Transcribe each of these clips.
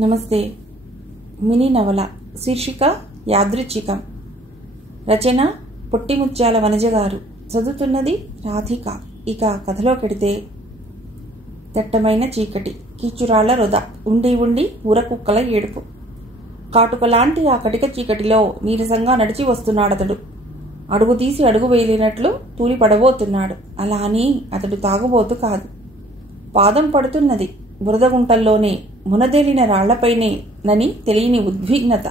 నమస్తే. మినీ నవల శీర్షిక యాదృచ్ఛికం. రచన పొట్టిముత్యాల వనజ గారు. చదువుతున్నది రాధిక. ఇక కథలోకెడితే, దట్టమైన చీకటి, కీచురాళ్ల రొద, ఉండి ఉండి ఊరకుక్కల ఏడుపు. కాటుకలాంటి ఆ కటిక చీకటిలో నీరసంగా నడిచి వస్తున్నాడతడు. అడుగు తీసి అడుగు వేయలేనట్లు తూలి పడబోతున్నాడు. అలా అని అతడు తాగుబోతు కాదు. పాదం పడుతున్నది బురదగుంటల్లోనే, మునదేలిన రాళ్లపైనే నని తెలియని ఉద్విగ్నత.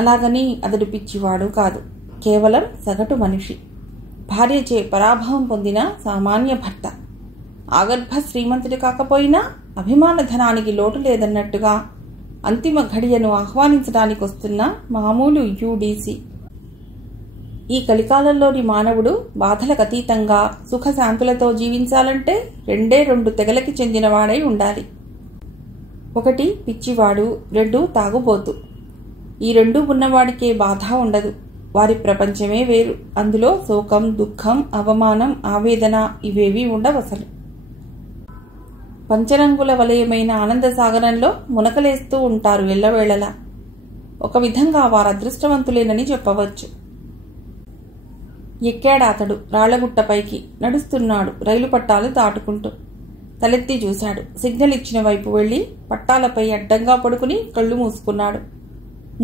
అలాగని అతడు పిచ్చివాడు కాదు. కేవలం సగటు మనిషి. భార్యచే పరాభవం పొందిన సామాన్య భర్త. ఆగర్భ శ్రీమంతుడు కాకపోయినా అభిమాన ధనానికి లోటు లేదన్నట్టుగా అంతిమ ఘడియను ఆహ్వానించడానికి వస్తున్న మామూలు యూడీసీ. ఈ కలికాలంలోని మానవుడు బాధలకు అతీతంగా సుఖశాంతులతో జీవించాలంటే రెండు తెగలకి చెందినవాడై ఉండాలి. ఒకటి పిచ్చివాడు, రెండు తాగుబోతు. ఈ రెండు ఉన్నవాడికే బాధ ఉండదు. వారి ప్రపంచమే వేరు. అందులో శోకం, దుఃఖం, అవమానం, ఆవేదన ఇవేవీ ఉండవసలు. పంచరంగుల వలయమైన ఆనంద సాగరంలో మునకలేస్తూ ఉంటారు ఎల్లవేళలా. ఒక విధంగా వారు అదృష్టవంతులేనని చెప్పవచ్చు. ఎక్కాడాతడు రాళ్లగుట్టపైకి. నడుస్తున్నాడు రైలు పట్టాలు దాటుకుంటూ. తలెత్తి చూశాడు. సిగ్నల్ ఇచ్చిన వైపు వెళ్లి పట్టాలపై అడ్డంగా పడుకుని కళ్ళు మూసుకున్నాడు.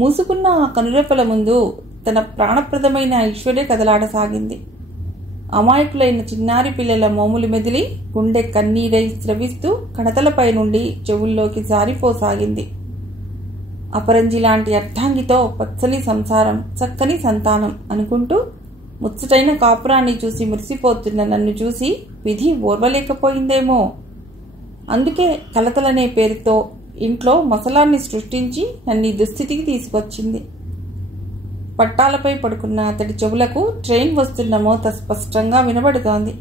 మూసుకున్న ఆ కనురెప్పల ముందు తన ప్రాణప్రదమైన ఐశ్వర్య కదలాడసాగింది. అమాయకులైన చిన్నారి పిల్లల మోములు మెదిలి గుండె కన్నీరై స్రవిస్తూ కణతలపై నుండి చెవుల్లోకి జారిపోసాగింది. అపరంజి లాంటి అర్ధాంగితో పచ్చని సంసారం, చక్కని సంతానం అనుకుంటూ ముచ్చటైన కాపురాన్ని చూసి మురిసిపోతున్న నన్ను చూసి విధి ఓర్వలేకపోయిందేమో. అందుకే కలతలనే పేరుతో ఇంట్లో మసలాన్ని సృష్టించి నన్ను ఈ దుస్థితికి తీసుకొచ్చింది. పట్టాలపై పడుకున్న అతడి చెవులకు ట్రైన్ వస్తున్న మోత స్పష్టంగా వినబడుతోంది.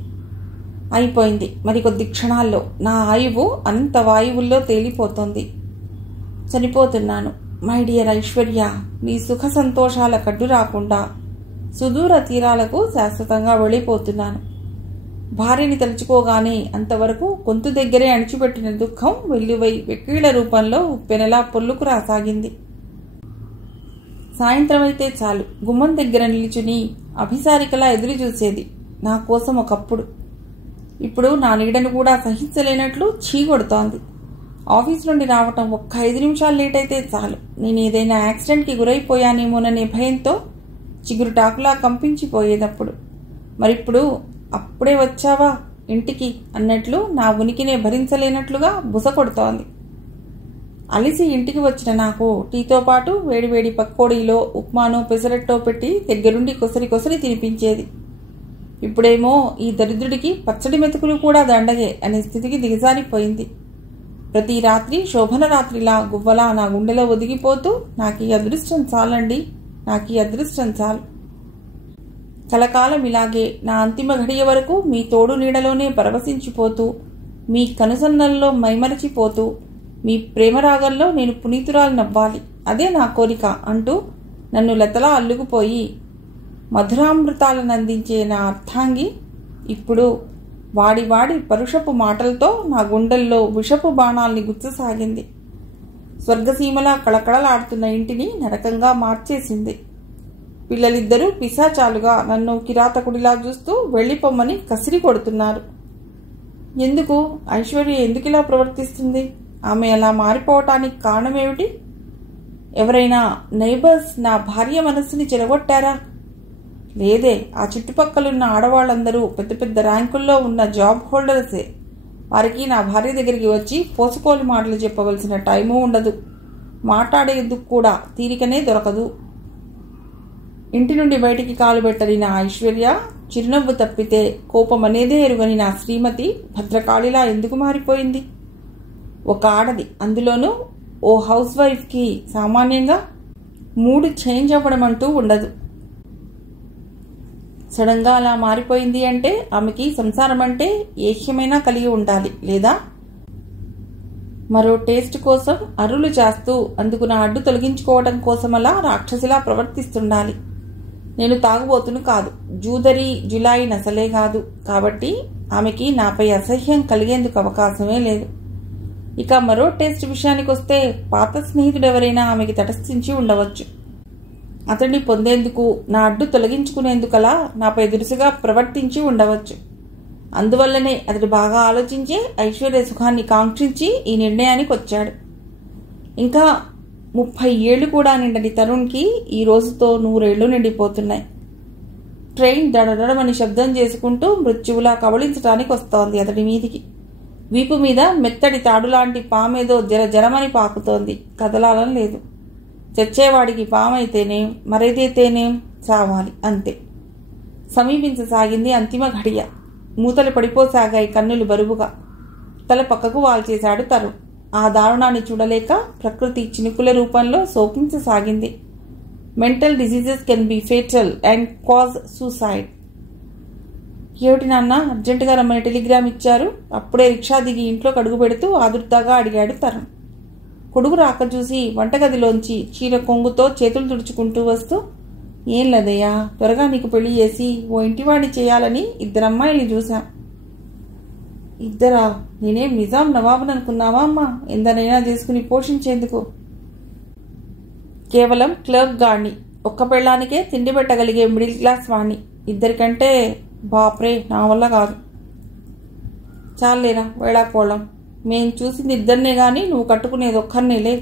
అయిపోయింది. మరికొద్ది క్షణాల్లో నా ఆయువు అనంత వాయువుల్లో తేలిపోతోంది. చనిపోతున్నాను. మై డియర్ ఐశ్వర్య, నీ సుఖ సంతోషాల కడ్డు రాకుండా సుదూర తీరాలకు శాశ్వతంగా వెళ్ళిపోతున్నాను. భార్యని తలుచుకోగానే అంతవరకు గొంతు దగ్గరే అణిచిపెట్టిన దుఃఖం వెల్లువై వెక్కీళ్ల రూపంలో ఉప్పెనలా పొల్లుకు రాసాగింది. సాయంత్రం అయితే చాలు గుమ్మం దగ్గర నిలుచుని అభిసారికలా ఎదురు చూసేది నా కోసం ఒకప్పుడు. ఇప్పుడు నా నీడను కూడా సహించలేనట్లు చీగొడుతోంది. ఆఫీస్ నుండి రావటం ఒక్క 5 నిమిషాలు లేట్ అయితే చాలు నేను ఏదైనా యాక్సిడెంట్కి గురైపోయానేమోననే భయంతో చిగురుటాకులా కంపించిపోయేదప్పుడు. మరిప్పుడు అప్పుడే వచ్చావా ఇంటికి అన్నట్లు నా ఉనికినే భరించలేనట్లుగా బుస కొడుతోంది. అలిసి ఇంటికి వచ్చిన నాకు టీతో పాటు వేడివేడి పకోడీలో ఉప్మానో పెసరట్టో పెట్టి దగ్గరుండి కొసరి తినిపించేది. ఇప్పుడేమో ఈ దరిద్రుడికి పచ్చడి మెతుకులు కూడా దండగే అనే స్థితికి దిగజారిపోయింది. ప్రతి రాత్రి శోభన రాత్రిలా గువ్వలా నా గుండెలో ఒదిగిపోతూ నాకు ఈ అదృష్టం చాలండి, నాకు ఈ అదృష్టం చాలు. కలకాలం ఇలాగే నా అంతిమ ఘడియ వరకు మీ తోడు నీడలోనే పరవశించిపోతూ, మీ కనుసన్నల్లో మైమరచిపోతూ, మీ ప్రేమరాగంలో నేను పునీతురాలనవ్వాలి. అదే నా కోరిక అంటూ నన్ను లతలా అల్లుకుపోయి మధురామృతాలను అందించే నా అర్థాంగి ఇప్పుడు వాడి పరుషపు మాటలతో నా గుండెల్లో విషపు బాణాల్ని గుచ్చసాగింది. స్వర్గసీమలా కళకళలాడుతున్న ఇంటిని నరకంగా మార్చేసింది. పిల్లలిద్దరూ పిశాచాలుగా నన్ను కిరాతకుడిలా చూస్తూ వెళ్ళిపోమ్మని కసిరి కొడుతున్నారు. ఎందుకు ఐశ్వర్య ఎందుకిలా ప్రవర్తిస్తుంది? ఆమె అలా మారిపోవటానికి కారణమేమిటి? ఎవరైనా నైబర్స్ నా భార్య మనస్సుని చెరగొట్టారా? లేదే. ఆ చుట్టుపక్కలున్న ఆడవాళ్ళందరూ పెద్ద పెద్ద ర్యాంకుల్లో ఉన్న జాబ్ హోల్డర్సే. వారికి నా భార్య దగ్గరికి వచ్చి పోసుకోలు మాటలు చెప్పవలసిన టైము ఉండదు. మాట్లాడేందుకు కూడా తీరికనే దొరకదు. ఇంటి నుండి బయటికి కాలు పెట్టని నా ఐశ్వర్య చిరునవ్వు తప్పితే కోపం అనేదే ఎరుగని నా శ్రీమతి భద్రకాళిలా ఎందుకు మారిపోయింది? ఒక ఆడది, అందులోనూ ఓ హౌస్ వైఫ్కి సామాన్యంగా మూడు చేంజ్ అవ్వడం అంటూ ఉండదు. సడన్గా అలా మారిపోయింది అంటే ఆమెకి సంసారం అంటే ఏక్యమైనా కలిగి ఉండాలి, లేదా మరో టేస్ట్ కోసం అరులు చేస్తూ అందుకు నా అడ్డు తొలగించుకోవడం కోసం అలా రాక్షసిలా ప్రవర్తిస్తుండాలి. నేను తాగుబోతును కాదు, జూదరి జులాయి నసలే కాదు. కాబట్టి ఆమెకి నాపై అసహ్యం కలిగేందుకు అవకాశమే లేదు. ఇక మరో టెస్ట్ విషయానికి వస్తే పాత స్నేహితుడెవరైనా ఆమెకి తటస్థించి ఉండవచ్చు. అతడిని పొందేందుకు, నా అడ్డు తొలగించుకునేందుకలా నాపై దురుసుగా ప్రవర్తించి ఉండవచ్చు. అందువల్లనే అతడు బాగా ఆలోచించి ఐశ్వర్య సుఖాన్ని కాంక్షించి ఈ నిర్ణయానికి వచ్చాడు. ఇంకా 30 ఏళ్లు కూడా నిండని తరుణ్కి ఈ రోజుతో 100 ఏళ్లు నిండిపోతున్నాయి. ట్రైన్ దడదడమని శబ్దం చేసుకుంటూ మృత్యువులా కబళించడానికి వస్తోంది అతడి మీదికి. వీపు మీద మెత్తడి తాడులాంటి పామేదో జరమని పాకుతోంది. కదలాలని లేదు. చచ్చేవాడికి పామైతేనేం, మరేదైతేనేం, చావాలి అంతే. సమీపించసాగింది అంతిమ ఘడియ. మూతలు పడిపోసాగాయి కన్నులు బరువుగా. తల పక్కకు వాల్చేశాడు తరుణ్. ఆ దారుణాన్ని చూడలేక ప్రకృతి చినుకుల రూపంలో శోకించసాగింది. Mental diseases can be fatal and cause suicide. ఏమిటి నాన్న, అర్జెంటుగా రమ్మని టెలిగ్రామ్ ఇచ్చారు? అప్పుడే రిక్షా దిగి ఇంట్లో కడుగు పెడుతూ ఆదుర్దాగా అడిగాడు తరుణ్. కొడుకు రాక చూసి వంటగదిలోంచి చీర కొంగుతో చేతులు తుడుచుకుంటూ వస్తూ, ఏం లేదయ్యా, త్వరగా నీకు పెళ్లి చేసి ఓ ఇంటివాణ్ణి చేయాలని 2 అమ్మాయిల్ని చూశాం. 2? నేనేం నిజాం నవాబుని అనుకున్నావా అమ్మా? ఎందరైనా చేసుకుని పోషించేందుకు. కేవలం క్లర్క్ గాడిని, ఒక్క పెళ్ళానికే తిండి పెట్టగలిగే మిడిల్ క్లాస్ వాణ్ణి. 2 కంటే బాప్రే, నా వల్ల కాదు. చాలేరా వేళాకోళం. మేం చూసింది 2 గాని నువ్వు కట్టుకునేది ఒక్కర్నేలే.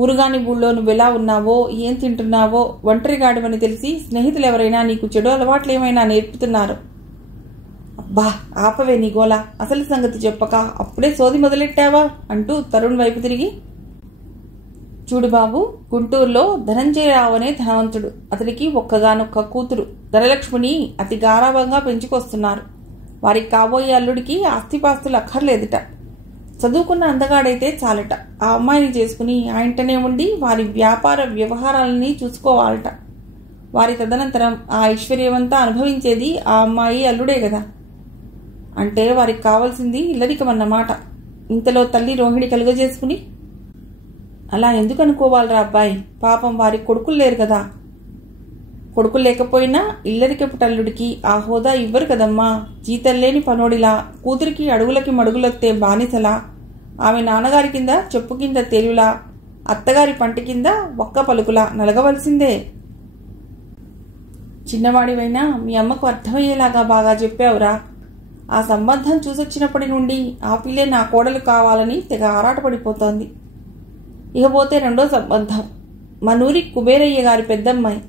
ఊరుగాని ఊళ్ళో నువ్వెలా ఉన్నావో, ఏం తింటున్నావో, ఒంటరిగాడివని తెలిసి స్నేహితులు ఎవరైనా నీకు చెడు అలవాట్లు ఏమైనా నేర్పుతున్నారు. అబ్బా ఆపవే నీ గోలా, అసలు సంగతి చెప్పక అప్పుడే సోది మొదలెట్టావా అంటూ తరుణ్ వైపు తిరిగి, చూడు బాబు, గుంటూరులో ధనంజయరావు అనే ధనవంతుడు. అతడికి ఒక్కగానొక్క కూతురు ధనలక్ష్మిని అతి గారాభంగా పెంచుకొస్తున్నారు. వారికి కాబోయే అల్లుడికి ఆస్తిపాస్తులు అక్కర్లేదుట. చదువుకున్న అందగాడైతే చాలట. ఆ అమ్మాయిని చేసుకుని ఆ ఇంటనే ఉండి వారి వ్యాపార వ్యవహారాలని చూసుకోవాలట. వారి తదనంతరం ఆ ఐశ్వర్యమంతా అనుభవించేది ఆ అమ్మాయి అల్లుడే కదా. అంటే వారికి కావాల్సింది ఇల్లరికమన్నమాట. ఇంతలో తల్లి రోహిణి కలుగజేసుకుని, అలా ఎందుకు అనుకోవాలరా అబ్బాయి? పాపం వారికి కొడుకులు లేరు కదా. కొడుకులు లేకపోయినా ఇల్లరికపుటల్లుడికి ఆ హోదా ఇవ్వరు కదమ్మా. జీతల్లేని పనోడిలా, కూతురికి అడుగులకి మడుగులొత్తే బానిసలా, ఆమె నాన్నగారి కింద చెప్పు కింద తేలులా, అత్తగారి పంటి కింద ఒక్క పలుకులా నలగవలసిందే. చిన్నవాడివైనా మీ అమ్మకు అర్థమయ్యేలాగా బాగా చెప్పావురా. ఆ సంబంధం చూసొచ్చినప్పటి నుండి ఆ పిల్లే నా కోడలు కావాలని తెగ ఆరాటపడిపోతోంది. ఇకపోతే 2వ సంబంధం, మనూరి కుబేరయ్య గారి పెద్దమ్మాయి.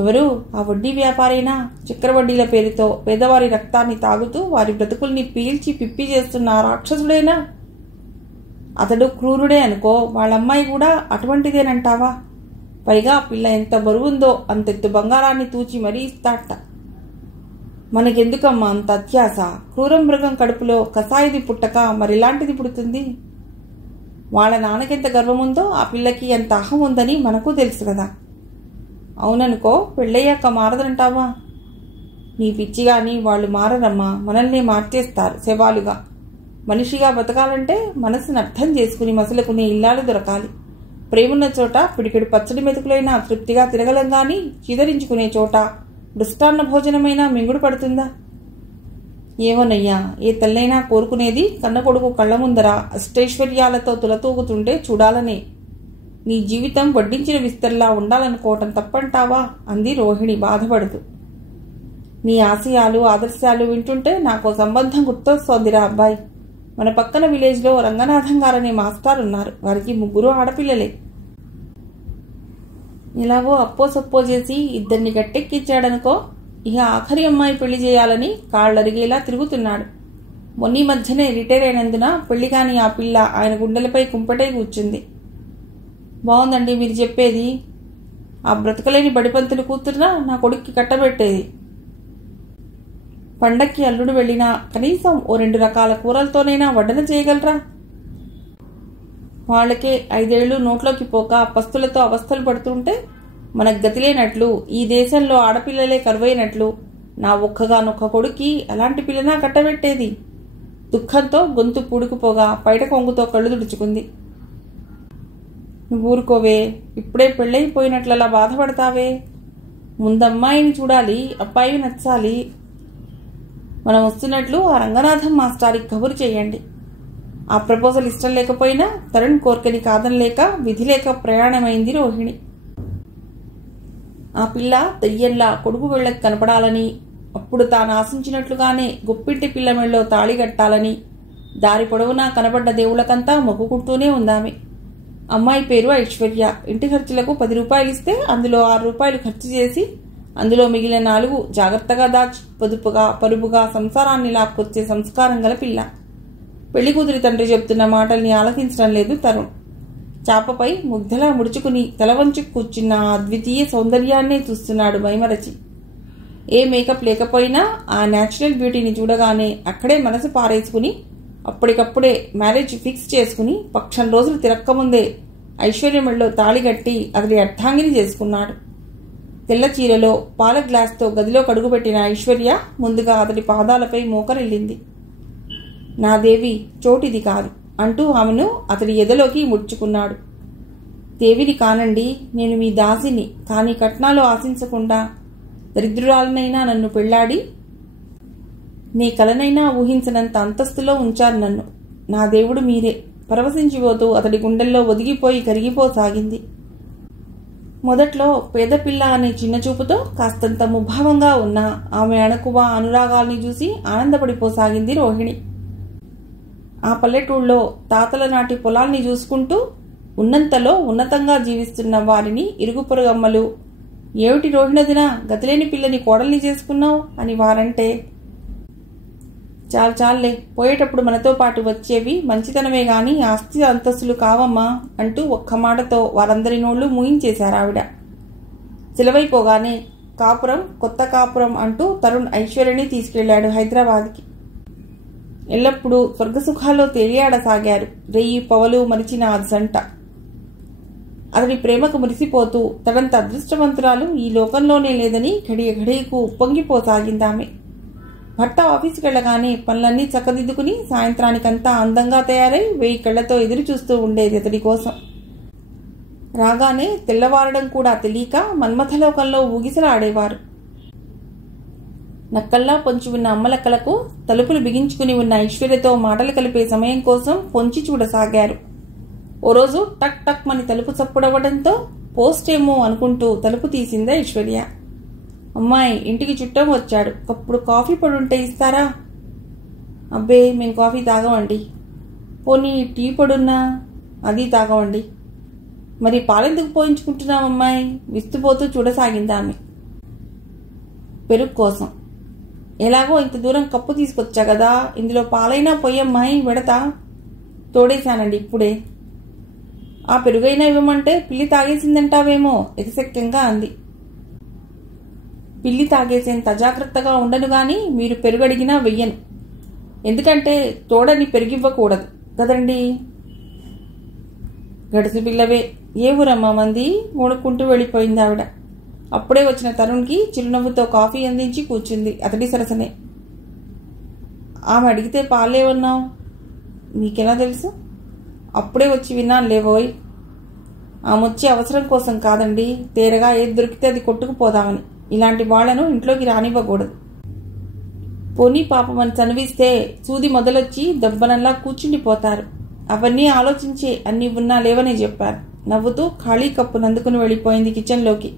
ఎవరు? ఆ వడ్డీ వ్యాపారైనా? చక్రవడ్డీల పేరుతో పేదవారి రక్తాన్ని తాగుతూ వారి బ్రతుకుల్ని పీల్చి పిప్పి చేస్తున్న రాక్షసుడేనా? అతడు క్రూరుడే అనుకో, వాళ్ళమ్మాయి కూడా అటువంటిదేనంటావా? పైగా పిల్ల ఎంత బరువుందో అంతెత్తు బంగారాన్ని తూచి మరీ ఇస్తాట. మనకెందుకమ్మా అంత అత్యాస? క్రూర మృగం కడుపులో కసాయిది పుట్టక మరిలాంటిది పుడుతుంది. వాళ్ళ నాన్నకెంత గర్వముందో ఆ పిల్లకి ఎంత అహం ఉందని మనకు తెలుసు కదా. అవుననుకో, పెళ్ళయ్యాక మారదంటావా? నీ పిచ్చి గాని వాళ్ళు మారరమ్మా, మనల్ని మార్చేస్తారు శవాలుగా. మనిషిగా బతకాలంటే మనసును అర్థం చేసుకుని మసలుకునే ఇల్లాలు దొరకాలి. ప్రేమున్న చోట పిడికెడు పచ్చడి మెతుకులైనా తృప్తిగా తిరగలం గాని చిదరించుకునే చోట మృష్టాన్న భోజనమైనా మింగుడు పడుతుందా? ఏమోనయ్యా, ఏ తల్లైనా కోరుకునేది కన్న కొడుకు కళ్ల ముందర అష్టైశ్వర్యాలతో తులతూగుతుంటే చూడాలనే. నీ జీవితం వడ్డించిన విస్తర్లా ఉండాలనుకోవటం తప్పంటావా? అంది రోహిణి బాధపడుతూ. నీ ఆశయాలు ఆదర్శాలు వింటుంటే నాకో సంబంధం గుర్తొస్తోందిరా అబ్బాయి. మన పక్కన విలేజ్లో రంగనాథం గారనే మాస్టర్ ఉన్నారు. వారికి 3 ఆడపిల్లలే. ఇలాగో అప్పో సప్పో చేసి 2 గట్టెక్కించాడనుకో, ఇక ఆఖరి అమ్మాయి పెళ్లి చేయాలని కాళ్ళరిగేలా తిరుగుతున్నాడు. మొన్నీ మధ్యనే రిటైర్ అయినందున పెళ్లి కాని ఆ పిల్ల ఆయన గుండెలపై కుంపటే కూర్చుంది. బాగుందండి మీరు చెప్పేది. ఆ బ్రతకలేని బడిపంతులు కూతురునా నా కొడుక్కి కట్టబెట్టేది. పండక్కి అల్లుడు వెళ్ళినా కనీసం ఓ 2 రకాల కూరలతోనైనా వడ్డన చేయగలరా? వాళ్ళకే 5 ఏళ్లు నోట్లోకి పోక పస్తులతో అవస్థలు పడుతుంటే మనకు గతిలేనట్లు, ఈ దేశంలో ఆడపిల్లలే కరువైనట్లు నా ఒక్కగానొక్క కొడుక్కి అలాంటి పిల్లనా కట్టబెట్టేది? దుఃఖంతో గొంతు పూడుకుపోగా పైట కొంగుతో కళ్ళు తుడుచుకుంది. నువ్వు ఊరుకోవే, ఇప్పుడే పెళ్ళైపోయినట్లలా బాధపడతావే. ముందమ్మాయిని చూడాలి, అబ్బాయి నచ్చాలి. మనం వస్తున్నట్లు ఆ రంగనాథం మాస్టారికి కబురు చేయండి. ఆ ప్రపోజల్ ఇష్టం లేకపోయినా తరుణ్ కోరికని కాదనలేక విధి లేక ప్రయాణమైంది రోహిణి. ఆ పిల్ల దెయ్యంలా కొడుకు వీళ్ళకి కనపడాలని, అప్పుడు తాను ఆశించినట్లుగానే గుప్పింటి పిల్ల మెళ్ళో తాళి కట్టాలని దారి పొడవునా కనబడ్డ దేవుళ్ళకంతా మొక్కుకుంటూనే ఉందామె. అమ్మాయి పేరు ఐశ్వర్య. ఇంటి ఖర్చులకు 10 రూపాయలు ఇస్తే అందులో 6 రూపాయలు ఖర్చు చేసి అందులో మిగిలిన 4 జాగ్రత్తగా దాచి పొదుపుగా పరుపుగా సంసారాన్ని లాక్కొచ్చే సంస్కారం గల పిల్ల. పెళ్లి కూతురి తండ్రి చెప్తున్న మాటల్ని ఆలకించడం లేదు తరుణ్. చాపపై ముగ్ధలా ముడుచుకుని తల వంచు కూర్చున్న ఆ అద్వితీయ సౌందర్యాన్నే చూస్తున్నాడు మైమరచి. ఏ మేకప్ లేకపోయినా ఆ న్యాచురల్ బ్యూటీని చూడగానే అక్కడే మనసు పారేసుకుని అప్పటికప్పుడే మ్యారేజ్ ఫిక్స్ చేసుకుని పక్షం రోజులు తిరక్కముందే ఐశ్వర్యమెళ్ళలో తాళి కట్టి అతడి అర్థాంగిని చేసుకున్నాడు. తెల్ల చీరలో పాల గ్లాస్తో గదిలో కడుగుపెట్టిన ఐశ్వర్య ముందుగా అతడి పాదాలపై మోకరిల్లింది. నా దేవి, చోటిది కాదు అంటూ ఆమెను అతడి ఎదలోకి ముడుచుకున్నాడు. దేవిని కానండి, నేను మీ దాసిని. కానీ కట్నాలు ఆశించకుండా దరిద్రురాలనైనా నన్ను పెళ్లాడి నీ కలనైనా ఊహించనంత అంతస్తులో ఉంచారు నన్ను. నా దేవుడు మీరే. పరవశించిపోతూ అతడి గుండెల్లో ఒదిగిపోయి కరిగిపోసాగింది. మొదట్లో పేదపిల్ల అనే చిన్నచూపుతో కాస్తంత ముభావంగా ఉన్న ఆమె అణకువ అనురాగాల్ని చూసి ఆనందపడిపోసాగింది రోహిణి. ఆ పల్లెటూళ్ళలో తాతల నాటి పొలాల్ని చూసుకుంటూ ఉన్నంతలో ఉన్నతంగా జీవిస్తున్న వారిని ఇరుగు పొరుగమ్మలు ఏమిటి రోహిణదిన గతిలేని పిల్లని కోడల్ని చేసుకున్నావు అని వారంటే, చాలే పోయేటప్పుడు మనతో పాటు వచ్చేవి మంచితనమే గాని ఆస్తి అంతస్తులు కావమ్మా అంటూ ఒక్క మాటతో వారందరి నోళ్లు మూయించేశారు ఆవిడ. సెలవైపోగానే కాపురం కొత్త కాపురం అంటూ తరుణ్ ఐశ్వర్యని తీసుకెళ్లాడు హైదరాబాద్కి. ఎల్లప్పుడూ స్వర్గసుఖాల్లో తేలియాడసాగారు రెయ్యి పవలు మరిచిన ఆ జంట. అతడి ప్రేమకు మురిసిపోతూ తడంత అదృష్టవంతురాలు ఈ లోకంలోనే లేదని ఘడియ ఘడియకు ఉప్పొంగిపోసాగిందామె. భర్త ఆఫీసుకు వెళ్ళగానే పనులన్నీ చక్కదిద్దుకుని సాయంత్రానికంతా అందంగా తయారై 1000 కళ్లతో ఎదురు చూస్తూ ఉండేది అతడి కోసం. రాగానే తెల్లవారడం కూడా తెలియక మన్మథలోకంలో ఊగిసలాడేవారు. నక్కల్లా పొంచి ఉన్న అమ్మలక్కలకు తలుపులు బిగించుకుని ఉన్న ఐశ్వర్యతో మాటలు కలిపే సమయం కోసం పొంచి చూడసాగారు. ఓ రోజు టక్ టక్ మని తలుపు చప్పుడవ్వడంతో పోస్ట్ ఏమో అనుకుంటూ తలుపు తీసింది ఐశ్వర్య. అమ్మాయి, ఇంటికి చుట్టం వచ్చాడు, కప్పుడు కాఫీ పొడి ఉంటే ఇస్తారా? అబ్బే, మేం కాఫీ తాగమండి. పోనీ టీ పొడున్నా? అది తాగమండి. మరి పాలెందుకు పోయించుకుంటున్నాం అమ్మాయి? విస్తుపోతూ చూడసాగిందామె. పెరుగు కోసం. ఎలాగో ఇంత దూరం కప్పు తీసుకొచ్చా కదా, ఇందులో పాలైనా పొయ్యమ్మాయి, వెడతా. తోడేశానండి ఇప్పుడే. ఆ పెరుగైనా ఇవ్వమంటే పిల్లి తాగేసిందంటావేమో ఎగసెక్కంగా అంది. పిల్లి తాగేసేంత అజాగ్రత్తగా ఉండను గాని మీరు పెరుగడిగినా వెయ్యను. ఎందుకంటే తోడని పెరిగివ్వకూడదు కదండి. గడుసు పిల్లవే. ఏ ఊరమ్మా మంది? మూడుకుంటూ వెళ్ళిపోయింది ఆవిడ. అప్పుడే వచ్చిన తరుణ్కి చిరునవ్వుతో కాఫీ అందించి కూర్చుంది అతడి సరసనే. ఆమె అడిగితే పాలేవన్నావు? మీకెలా తెలుసు? అప్పుడే వచ్చి విన్నాను లేవోయ్. ఆమె అవసరం కోసం కాదండి, తేరగా ఏది దొరికితే అది కొట్టుకుపోదామని. ఇలాంటి వాళ్లను ఇంట్లోకి రానివ్వకూడదు. పోనీ పాపమని చనివిస్తే సూది మొదలొచ్చి దెబ్బనల్లా కూర్చుండిపోతారు. అవన్నీ ఆలోచించే అన్ని ఉన్నా లేవని చెప్పారు. నవ్వుతూ ఖాళీ కప్పు నందుకుని వెళ్ళిపోయింది కిచెన్లోకి.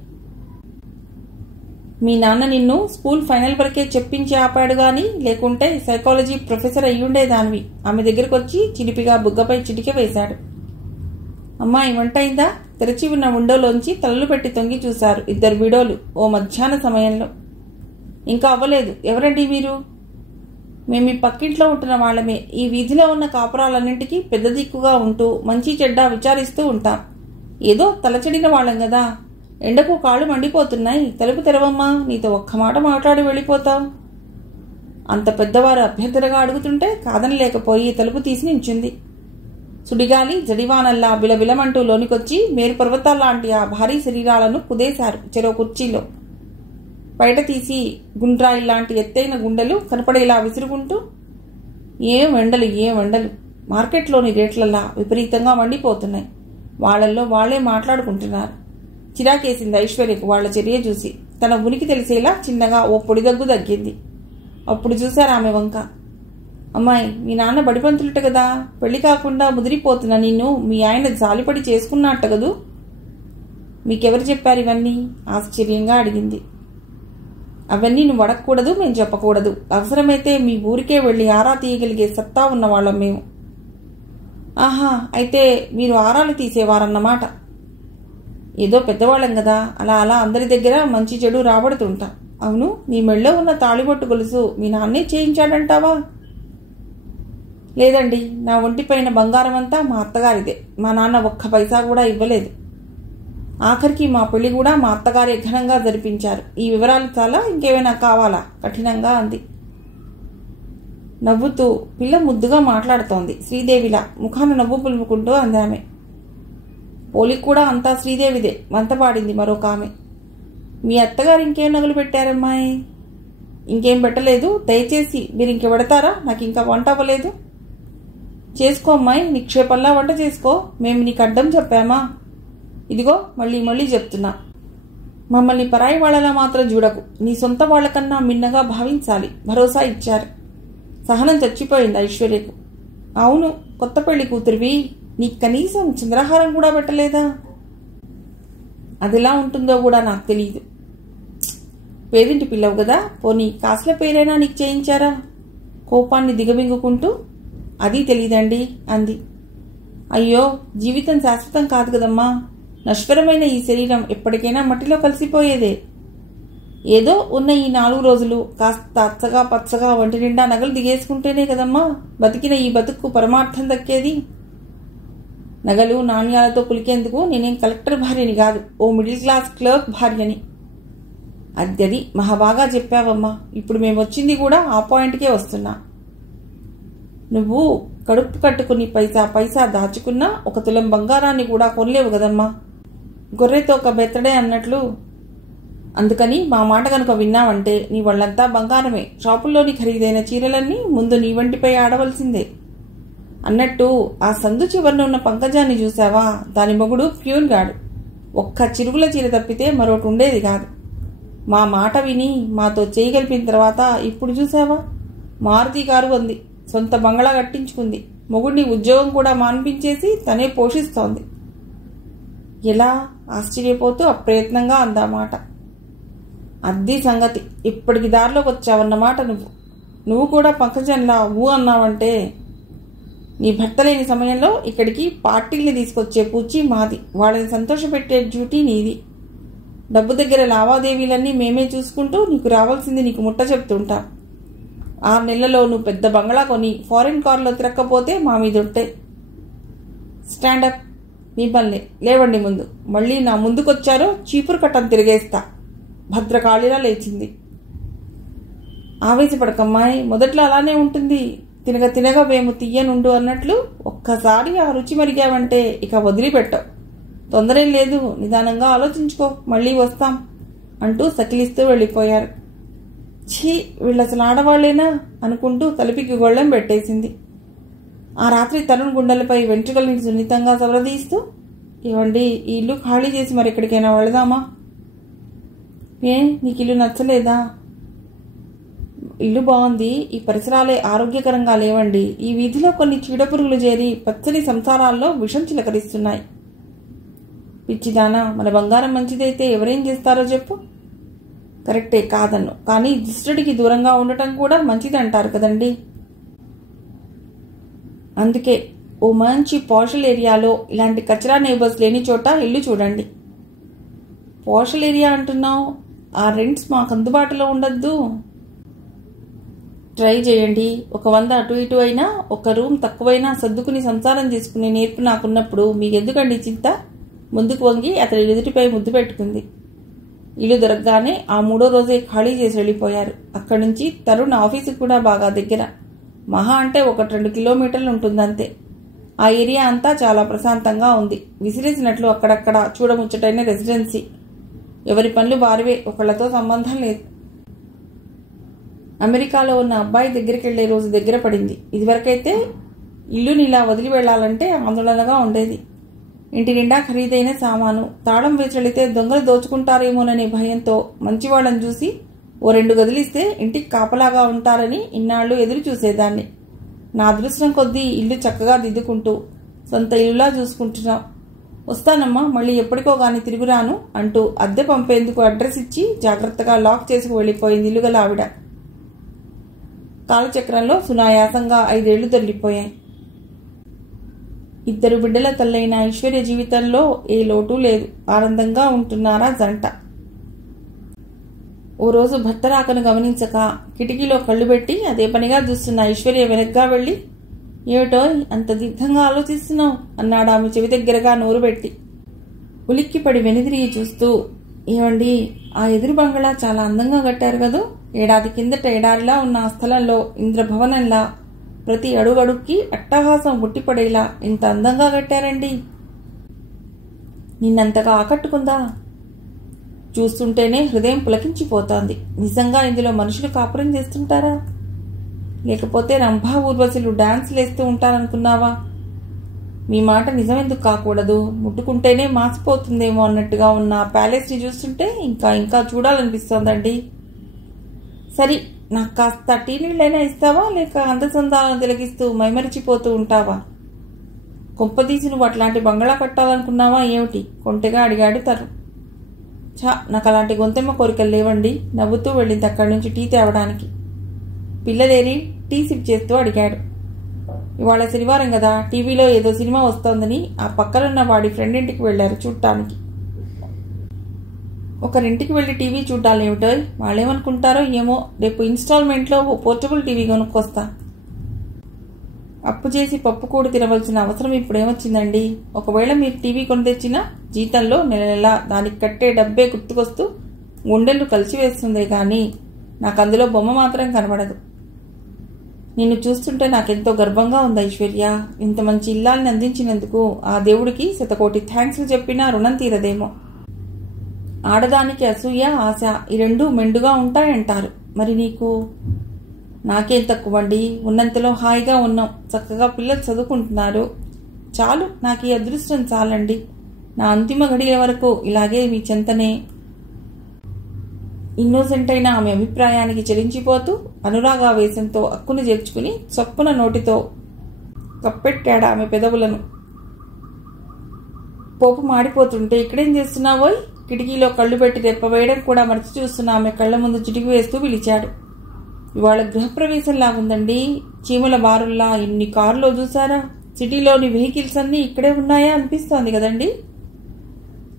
మీ నాన్న నిన్ను స్కూల్ ఫైనల్ వరకే చెప్పించి ఆపాడు గాని, లేకుంటే సైకాలజీ ప్రొఫెసర్ అయ్యుండేదానివి. ఆమె దగ్గరకు వచ్చి చిలిపిగా బుగ్గపై చిటిక వేశాడు. అమ్మాయి, వంట అయిందా? తెరచి ఉన్న విండోలోంచి తలలు పెట్టి తొంగి చూశారు 2 విడోలు ఓ మధ్యాహ్న సమయంలో. ఇంకా అవ్వలేదు. ఎవరండి మీరు? మేమీ పక్కింట్లో ఉంటున్న వాళ్ళమే. ఈ వీధిలో ఉన్న కాపురాలన్నింటికీ పెద్ద దిక్కుగా ఉంటూ మంచి చెడ్డ విచారిస్తూ ఉంటాం. ఏదో తలచెడిన వాళ్ళం కదా. ఎండకు కాళ్ళు మండిపోతున్నాయి. తలుపు తెరవమ్మా, నీతో ఒక్క మాట మాట్లాడి వెళ్ళిపోతాం. అంత పెద్దవారు అభ్యర్థనగా అడుగుతుంటే కాదనలేకపోయి తలుపు తీసి నించుంది. సుడిగాలి జడివానల్లా బిలబిలమంటూ లోనికొచ్చి మేరు పర్వతాల్లాంటి ఆ భారీ శరీరాలను కుదేశారు చెరో కుర్చీలో. బయట తీసి గుండ్రాయిల్లాంటి ఎత్తైన గుండెలు కనపడేలా విసురుకుంటూ, ఏం ఎండలు, మార్కెట్లోని రేట్లల్లా విపరీతంగా మండిపోతున్నాయి. వాళ్లల్లో వాళ్లే మాట్లాడుకుంటున్నారు. చిరాకేసింది ఐశ్వర్యకు వాళ్ల చర్య చూసి. తన ఉనికి తెలిసేలా చిన్నగా ఓ పొడిదగ్గు దగ్గింది. అప్పుడు చూశారు ఆమె వంక. అమ్మాయి, మీ నాన్న బడిపంతులుట కదా, పెళ్లి కాకుండా ముదిరిపోతున్నా నిన్ను మీ ఆయన జాలిపడి చేసుకున్నట్ట కదూ. మీకెవరు చెప్పారు ఇవన్నీ? ఆశ్చర్యంగా అడిగింది. అవన్నీ నువ్వు అడగకూడదు, మేము చెప్పకూడదు. అవసరమైతే మీ ఊరికే వెళ్ళి ఆరా తీయగలిగే సత్తా ఉన్నవాళ్ళం మేము. ఆహా, అయితే మీరు ఆరాలు తీసేవారన్నమాట. ఏదో పెద్దవాళ్ళం కదా, అలా అలా అందరి దగ్గర మంచి చెడు రాబడుతుంటాం. అవును, నీ మెళ్ళో ఉన్న తాళిబొట్టు గొలుసు మీ నాన్నే చేయించాడంటావా? లేదండి, నా ఒంటిపైన బంగారం అంతా మా అత్తగారిదే. మా నాన్న ఒక్క పైసా కూడా ఇవ్వలేదు. ఆఖరికి మా పెళ్లి కూడా మా అత్తగారే ఘనంగా జరిపించారు. ఈ వివరాలు చాలా, ఇంకేమైనా కావాలా? కఠినంగా అంది. నవ్వుతూ పిల్ల ముద్దుగా మాట్లాడుతోంది. శ్రీదేవిలా ముఖాన నవ్వు పులుముకుంటూ అంది ఆమె. పోలికి కూడా అంతా శ్రీదేవిదే వంతపాడింది మరొక ఆమె. మీ అత్తగారు ఇంకేం నగలు పెట్టారమ్మాయి? ఇంకేం పెట్టలేదు. దయచేసి మీరు ఇంక పెడతారా? నాకు ఇంకా వంట అవ్వలేదు. చేసుకో అమ్మాయి, నిక్షేపంలా వంట చేసుకో. మేము నీకు అడ్డం చెప్పామా? ఇదిగో మళ్ళీ మళ్ళీ చెప్తున్నా, మమ్మల్ని పరాయి వాళ్లలా మాత్రం చూడకు. నీ సొంత వాళ్లకన్నా మిన్నగా భావించాలి. భరోసా ఇచ్చారు. సహనం చచ్చిపోయింది ఐశ్వర్యకు. అవును, కొత్త పెళ్లి కూతురివి, నీకు కనీసం చంద్రహారం కూడా పెట్టలేదా? అదెలా ఉంటుందో కూడా నాకు తెలియదు. పేదింటి పిల్లవు కదా, పోనీ కాసుల పేరైనా నీకు చేయించారా? కోపాన్ని దిగమింగుకుంటూ అది తెలియదండి అంది. అయ్యో, జీవితం శాశ్వతం కాదు కదమ్మా. నశ్వరమైన ఈ శరీరం ఎప్పటికైనా మట్టిలో కలిసిపోయేదే. ఏదో ఉన్న ఈ 4 రోజులు కాస్త అచ్చగా పచ్చగా ఒంటి నిండా నగలు దిగేసుకుంటేనే కదమ్మా బతికిన ఈ బతుకు పరమార్థం దక్కేది. నగలు నాణ్యాలతో కులికేందుకు నేనేం కలెక్టర్ భార్యని కాదు, ఓ మిడిల్ క్లాస్ క్లర్క్ భార్యని. అద్దెది మహాబాగా చెప్పావమ్మా. ఇప్పుడు మేము వచ్చింది కూడా ఆ పాయింట్కే వస్తున్నా. నువ్వు కడుపు కట్టుకుని పైసా పైసా దాచుకున్నా 1 తులం బంగారాన్ని కూడా కొనలేవు కదమ్మా. గొర్రెతో ఒక బెత్తడే అన్నట్లు. అందుకని మా మాట కనుక విన్నావంటే నీ వాళ్ళంతా బంగారమే. షాపుల్లోని ఖరీదైన చీరలన్నీ ముందు నీ వంటిపై ఆడవలసిందే. అన్నట్టు ఆ సందు చివరన ఉన్న పంకజాన్ని చూసావా? దాని మొగుడు ప్యూన్ గాడు. ఒక్క చిరుగుల చీర తప్పితే మరొకటి ఉండేది కాదు. మా మాట విని మాతో చేయగలిపిన తర్వాత ఇప్పుడు చూసావా, మారుతి కారు ఉంది, సొంత బంగళా కట్టించుకుంది, మొగుడిని ఉద్యోగం కూడా మాన్పించేసి తనే పోషిస్తోంది. ఎలా? ఆశ్చర్యపోతూ అప్రయత్నంగా అందామాట. అద్దీ సంగతి. ఇప్పటికి దారిలోకి వచ్చావన్నమాట నువ్వు కూడా పంకజంలా ఊ అన్నావంటే. నీ భర్త లేని సమయంలో ఇక్కడికి పార్టీల్ని తీసుకొచ్చే పూచి మాది. వాళ్ళని సంతోషపెట్టే డ్యూటీ నీది. డబ్బు దగ్గర లావాదేవీలన్నీ మేమే చూసుకుంటూ నీకు రావాల్సింది నీకు ముట్ట చెప్తుంటాం. 6 నెలల్లో నువ్వు పెద్ద బంగళా కొని ఫారిన్ కారులో తిరక్కపోతే మా మీదుంటే. స్టాండప్. మిమ్మల్ని లేవండి ముందు. మళ్ళీ నా ముందుకొచ్చారో చీపురు కట్టం తిరిగేస్తా. భద్రకాళిలా లేచింది. ఆవేశపడకమ్మాయి, మొదట్లో అలానే ఉంటుంది. తినగ తినగ వేము తీయనుండు అన్నట్లు ఒక్కసారి ఆ రుచి మరిగావంటే ఇక వదిలిపెట్టవు. తొందరేం లేదు, నిదానంగా ఆలోచించుకో, మళ్ళీ వస్తాం అంటూ సకిలిస్తూ వెళ్ళిపోయారు. ఛీ, వీళ్ళసలు ఆడవాళ్లేనా అనుకుంటూ తలుపుకి గొళ్ళెం పెట్టేసింది. ఆ రాత్రి తరుణ్ గుండెలపై వెంట్రుకల్ని సున్నితంగా సవరదీస్తూ, ఏవండి, ఈ ఇల్లు ఖాళీ చేసి మరి ఎక్కడికైనా వెళదామా? ఏ, నీకు ఇల్లు నచ్చలేదా? ఇల్లు బాగుంది, ఈ పరిసరాలే ఆరోగ్యకరంగా లేవండి. ఈ వీధిలో కొన్ని చీడపురుగులు చేరి పచ్చని సంసారాల్లో విషం చిలకరిస్తున్నాయి. పిచ్చిదానా, మన బంగారం మంచిదైతే ఎవరేం చేస్తారో చెప్పు. కరెక్టే, కాదన్ను. కానీ దుష్టుడికి దూరంగా ఉండటం కూడా మంచిదంటారు కదండి. అందుకే ఓ మంచి పోషల్ ఏరియాలో ఇలాంటి కచరా నైబర్స్ లేని చోట ఇల్లు చూడండి. పోషల్ ఏరియా అంటున్నావు, ఆ రెంట్స్ మాకు అందుబాటులో ఉండద్దు. ట్రై చేయండి. 100 అటు ఇటు అయినా, 1 రూమ్ తక్కువైనా సర్దుకుని సంసారం చేసుకునే నేర్పు నాకున్నప్పుడు మీకెందుకండి చింత? ముందుకు వంగి అతని ఎదుటిపై ముద్దు పెట్టుకుంది. ఇల్లు దొరకగానే ఆ 3వ రోజే ఖాళీ చేసి వెళ్ళిపోయారు. అక్కడి నుంచి తరుణ్ ఆఫీసుకు కూడా బాగా దగ్గర. మహా అంటే 1-2 కిలోమీటర్లు ఉంటుందంతే. ఆ ఏరియా అంతా చాలా ప్రశాంతంగా ఉంది. విసిరేసినట్లు అక్కడక్కడ చూడముచ్చటైన రెసిడెన్సీ. ఎవరి పనులు వారివే, ఒకళ్లతో సంబంధం లేదు. అమెరికాలో ఉన్న అబ్బాయి దగ్గరికి వెళ్లే రోజు దగ్గర పడింది. ఇదివరకైతే ఇల్లుని ఇలా వదిలి వెళ్లాలంటే ఆందోళనగా ఉండేది. ఇంటి నిండా ఖరీదైన సామాను. తాళం వేచెళితే దొంగలు దోచుకుంటారేమోననే భయంతో మంచివాళ్లను చూసి ఓ 2 గదులిస్తే ఇంటికి కాపలాగా ఉంటారని ఇన్నాళ్లు ఎదురు చూసేదాన్ని. నా అదృష్టం కొద్దీ ఇల్లు చక్కగా దిద్దుకుంటూ సొంత ఇల్లులా చూసుకుంటున్నాం. వస్తానమ్మా, మళ్ళీ ఎప్పటికో గాని తిరుగురాను అంటూ అద్దె పంపేందుకు అడ్రస్ ఇచ్చి జాగ్రత్తగా లాక్ చేసుకు వెళ్ళిపోయింది ఇల్లుగల ఆవిడ. కాలచక్రంలో సునాయాసంగా 5 ఏళ్లు దొరికిపోయాయి. 2 బిడ్డల తల్లైన ఐశ్వర్య జీవితంలో ఏ లోటు లేదు. ఆనందంగా ఉంటున్నారా జంట. ఓ రోజు భర్త రాకను గమనించక కిటికీలో కళ్ళు పెట్టి అదే పనిగా చూస్తున్న ఐశ్వర్య వెనక్గా వెళ్ళి, ఏమిటో అంత దిగ్ధంగా ఆలోచిస్తున్నావు అన్నాడు ఆమె చెవి దగ్గరగా నోరు పెట్టి. ఉలిక్కిపడి వెనుదిరిగి చూస్తూ, ఏమండి, ఆ ఎదురు బంగళా చాలా అందంగా కట్టారు కదూ. ఏడాది కిందట ఎడారిలా ఉన్న ఆ స్థలంలో ఇంద్రభవనంలా ప్రతి అడుగడుక్కి అట్టహాసం ముట్టిపడేలా ఇంత అందంగా కట్టారండి. నిన్నంతగా ఆకట్టుకుందా? చూస్తుంటేనే హృదయం పులకించిపోతోంది. నిజంగా ఇందులో మనుషులు కాపురం చేస్తుంటారా? లేకపోతే రంభా ఊర్వశులు డాన్సులేస్తూ ఉంటారనుకున్నావా? మీ మాట నిజమెందుకు కాకూడదు? ముట్టుకుంటేనే మాసిపోతుందేమో అన్నట్టుగా ఉన్న ప్యాలెస్ని చూస్తుంటే ఇంకా ఇంకా చూడాలనిపిస్తోందండి. సరే, నాకు కాస్త టీ నీళ్ళైనా ఇస్తావా, లేక అందసందాలను తిలగిస్తూ మైమరిచిపోతూ ఉంటావా? కొంపదీసి నువ్వు అట్లాంటి బంగళా కట్టాలనుకున్నావా ఏమిటి? కొంటెగా అడిగాడు తరుణ్. నాకు అలాంటి గొంతెమ్మ కోరికలు లేవండి. నవ్వుతూ వెళ్ళింది అక్కడి నుంచి టీ తేవడానికి. పిల్లలేరి టీ సిప్ చేస్తూ అడిగాడు. ఇవాళ శనివారం కదా, టీవీలో ఏదో సినిమా వస్తోందని ఆ పక్కనున్న వాడి ఫ్రెండ్ ఇంటికి వెళ్లారు చూడటానికి. ఒకరింటికి వెళ్లి టీవీ చూడ్డాలేమిటో, వాళ్ళేమనుకుంటారో ఏమో. రేపు ఇన్స్టాల్మెంట్లో ఓ పోర్టబుల్ టీవీ కొనుక్కొస్తా. అప్పు చేసి పప్పు కూడు తినవలసిన అవసరం ఇప్పుడేమొచ్చిందండి? ఒకవేళ మీరు టీవీ కొని తెచ్చినా జీతంలో నెల నెలా దానికి కట్టే డబ్బే గుర్తుకొస్తూ గుండెలు కలిసివేస్తుందే కానీ నాకు అందులో బొమ్మ మాత్రం కనబడదు. నిన్ను చూస్తుంటే నాకెంతో గర్వంగా ఉంది ఐశ్వర్య. ఇంత మంచి ఇల్లాల్ని అందించినందుకు ఆ దేవుడికి శతకోటి థ్యాంక్స్ చెప్పినా రుణం తీరదేమో. ఆడదానికి అసూయ, ఆశ ఈ రెండూ మెండుగా ఉంటాయంటారు. మరి నీకు? నాకేం తక్కువండి. ఉన్నంతలో హాయిగా ఉన్నాం. చక్కగా పిల్లలు చదువుకుంటున్నారు. చాలు, నాకు ఈ అదృష్టం చాలండి. నా అంతిమ గడియ వరకు ఇలాగే మీ చెంతనే. ఇన్నోసెంట్ అయిన ఆమె అభిప్రాయానికి చెలించిపోతూ అనురాగావేశంతో అక్కును చేర్చుకుని చొప్పున నోటితో కప్పెట్టాడు ఆమె పెదవులను. పోపు మాడిపోతుంటే ఇక్కడేం చేస్తున్నావోయ్? కిటికీలో కళ్ళు పెట్టి రెప్పవేయడం కూడా మరచి చూస్తున్న ఆమె కళ్ల ముందు చిటికి వేస్తూ పిలిచాడు. ఇవాళ గృహప్రవేశంలాగుందండి. చీమల బారుల్లా ఇన్ని కారులో చూసారా? సిటీలోని వెహికల్స్ అన్నీ ఇక్కడే ఉన్నాయా అనిపిస్తోంది కదండి.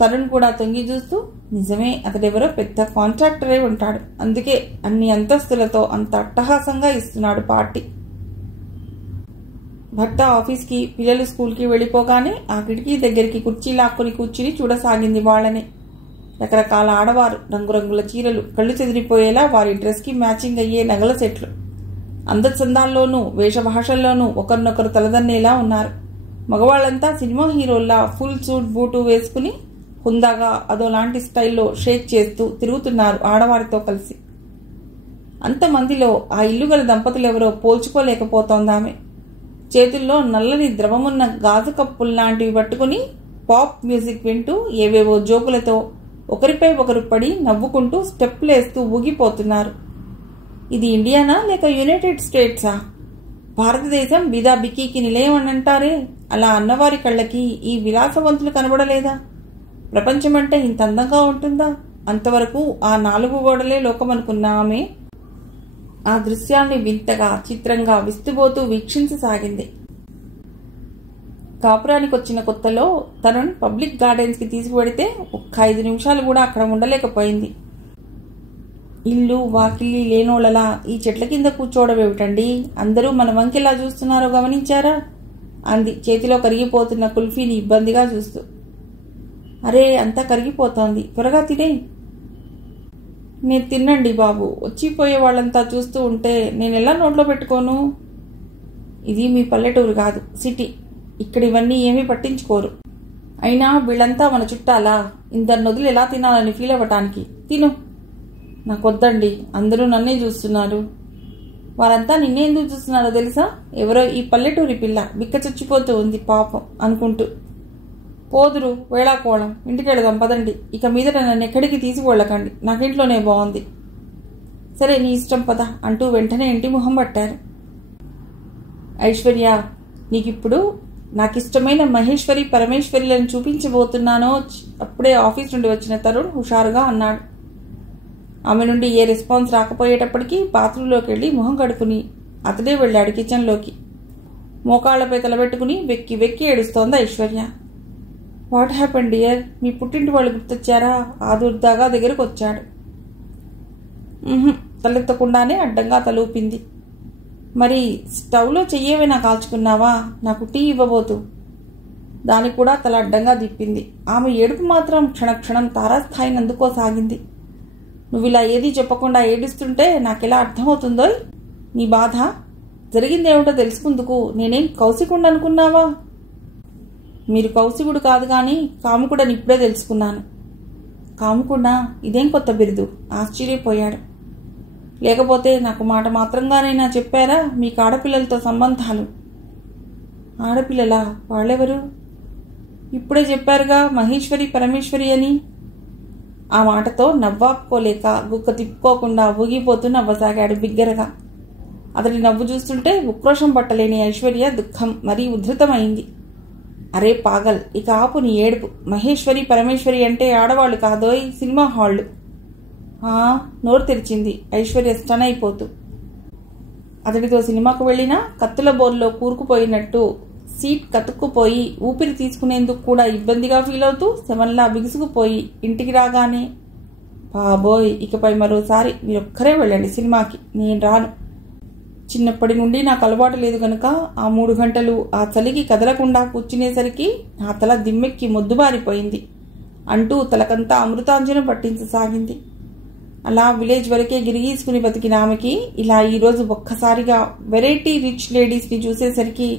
తరుణ్ కూడా తొంగి చూస్తూ, నిజమే, అతడెవరో పెద్ద కాంట్రాక్టరే ఉంటాడు. అందుకే అన్ని అంతస్తులతో అంత అట్టహాసంగా ఇస్తున్నాడు పార్టీ. భర్త ఆఫీస్కి, పిల్లలు స్కూల్కి వెళ్ళిపోగానే ఆ కిటికీ దగ్గరికి కుర్చీ లాక్కుని కూర్చుని చూడసాగింది వాళ్ళని. రకరకాల ఆడవారు, రంగురంగుల చీరలు, కళ్ళు చెదిరిపోయేలా వారి డ్రెస్కి మ్యాచింగ్ అయ్యే నగల సెట్లు, అందచందాల్లోనూ వేషభాషల్లోనూ ఒకరినొకరు తలదన్నేలా ఉన్నారు. మగవాళ్లంతా సినిమా హీరోల్లా ఫుల్ సూట్ బూటు వేసుకుని హుందాగా అదోలాంటి స్టైల్లో షేక్ చేస్తూ తిరుగుతున్నారు ఆడవారితో కలిసి. అంతమందిలో ఆ ఇల్లుగల దంపతులెవరో పోల్చుకోలేకపోతోందామె. చేతుల్లో నల్లని ద్రవమున్న గాజు కప్పుల్లాంటివి పట్టుకుని పాప్ మ్యూజిక్ వింటూ ఏవేవో జోకులతో ఒకరిపై ఒకరు పడి నవ్వుకుంటూ స్టెప్పులేస్తూ ఊగిపోతున్నారు. ఇది ఇండియానా లేక యునైటెడ్ స్టేట్సా? భారతదేశం బిదా బిక్కీకి నిలయం అనంటారే, అలా అన్నవారి కళ్ళకి ఈ విలాసవంతులు కనబడలేదా? ప్రపంచమంటే ఇంత అందంగా ఉంటుందా? అంతవరకు ఆ 4 గోడలే లోకమనుకున్న ఆమె ఆ దృశ్యాన్ని వింతగా, చిత్రంగా విస్తుపోతూ వీక్షించసాగింది. కాపురానికి వచ్చిన కొత్తలో తరుణ్ పబ్లిక్ గార్డెన్స్కి తీసుకువెడితే ఒక్క 5 నిమిషాలు కూడా అక్కడ ఉండలేకపోయింది. ఇల్లు వాకిల్లి లేనోళ్ళలా ఈ చెట్ల కింద కూర్చోవడం ఏమిటండి? అందరూ మన వంకెలా చూస్తున్నారో గమనించారా? అంది చేతిలో కరిగిపోతున్న కుల్ఫీని ఇబ్బందిగా చూస్తూ. అరే, అంతా కరిగిపోతోంది, త్వరగా తినే. నేను తిన్నండి బాబు. వచ్చిపోయే వాళ్ళంతా చూస్తూ ఉంటే నేను ఎలా నోట్లో పెట్టుకోను? ఇది మీ పల్లెటూరు కాదు, సిటీ. ఇక్కడ ఇవన్నీ ఏమీ పట్టించుకోరు. అయినా వీళ్ళంతా మన చుట్టాలా? ఇందరు నదులు ఎలా తినాలని ఫీల్ అవ్వటానికి? తిను. నాకొద్దండి, అందరూ నన్నే చూస్తున్నారు. వారంతా నిన్నేందుకు చూస్తున్నారో తెలుసా? ఎవరో ఈ పల్లెటూరి పిల్ల బిక్క చచ్చిపోతూ ఉంది పాపం అనుకుంటూ. పోదురు, వేళాకోళం, ఇంటికెళదాం పదండి. ఇక మీదట నన్ను ఎక్కడికి తీసుకువెళ్ళకండి, నాకింట్లోనే బాగుంది. సరే, నీ ఇష్టం పద అంటూ వెంటనే ఇంటి మొహం పట్టారు. ఐశ్వర్య, నీకిప్పుడు నాకిష్టమైన మహేశ్వరి పరమేశ్వరిలను చూపించబోతున్నానో. అప్పుడే ఆఫీస్ నుండి వచ్చిన తరుణ్ హుషారుగా అన్నాడు. ఆమె నుండి ఏ రెస్పాన్స్ రాకపోయేటప్పటికీ బాత్రూంలోకి వెళ్ళి మొహం కడుకుని అతడే వెళ్ళాడు కిచెన్లోకి. మోకాళ్లపై తలబెట్టుకుని వెక్కి వెక్కి ఏడుస్తోంది ఐశ్వర్య. What happened dear? మీ పుట్టింటి వాళ్ళు గుర్తొచ్చారా? ఆదుర్దాగా దగ్గరకు వచ్చాడు. తలెత్తకుండానే అడ్డంగా తలూపింది. మరి స్టవ్లో చెయ్యేవైనా కాల్చుకున్నావా? నాకు టీ ఇవ్వబోతు. దానికి కూడా తల అడ్డంగా దిప్పింది. ఆమె ఏడుపు మాత్రం క్షణక్షణం తారాస్థాయిని అందుకోసాగింది. నువ్విలా ఏదీ చెప్పకుండా ఏడుస్తుంటే నాకెలా అర్థమవుతుందో నీ బాధ. జరిగిందేమిటో తెలుసుకుందుకు నేనేం కౌశికుడు అనుకున్నావా? మీరు కౌశికుడు కాదు కానీ కాముకుడని ఇప్పుడే తెలుసుకున్నాను. కాముకుడా? ఇదేం కొత్త బిరుదు? ఆశ్చర్యపోయాడు. లేకపోతే నాకు మాట మాత్రంగానైనా చెప్పారా మీకు ఆడపిల్లలతో సంబంధాలు? ఆడపిల్లలా? వాళ్ళెవరు? ఇప్పుడే చెప్పారుగా మహేశ్వరి పరమేశ్వరి అని. ఆ మాటతో నవ్వాపుకోలేక గుక్క తిప్పుకోకుండా ఊగిపోతూ నవ్వసాగాడు బిగ్గరగా. అతడి నవ్వు చూస్తుంటే ఉక్రోషం పట్టలేని ఐశ్వర్య దుఃఖం మరీ ఉద్ధృతమైంది. అరే పాగల్, ఇక ఆపు నీ ఏడుపు. మహేశ్వరి పరమేశ్వరి అంటే ఆడవాళ్లు కాదోయ్, సినిమా హాళ్లు. నోరు తెరిచింది ఐశ్వర్య స్టన్ అయిపోతూ. అతడితో సినిమాకు వెళ్లినా కత్తుల బోర్లో కూరుకుపోయినట్టు సీట్ కతుక్కుపోయి ఊపిరి తీసుకునేందుకు కూడా ఇబ్బందిగా ఫీల్ అవుతూ శవంలా బిగుసుకుపోయి ఇంటికి రాగానే, బాబోయ్, ఇకపై మరోసారి మీరొక్కరే వెళ్ళండి సినిమాకి, నేను రాను. చిన్నప్పటి నుండి నాకు అలవాటు లేదు గనుక ఆ 3 గంటలు ఆ చలికి కదలకుండా కూర్చునేసరికి నా తల దిమ్మెక్కి మొద్దుబారిపోయింది అంటూ తలకంతా అమృతాంజనం పట్టించసాగింది. అలా విలేజ్ వరకే గిరిగీసుకుని బతికిన ఆమెకి ఇలా ఈరోజు ఒక్కసారిగా వెరైటీ రిచ్ లేడీస్ని చూసేసరికి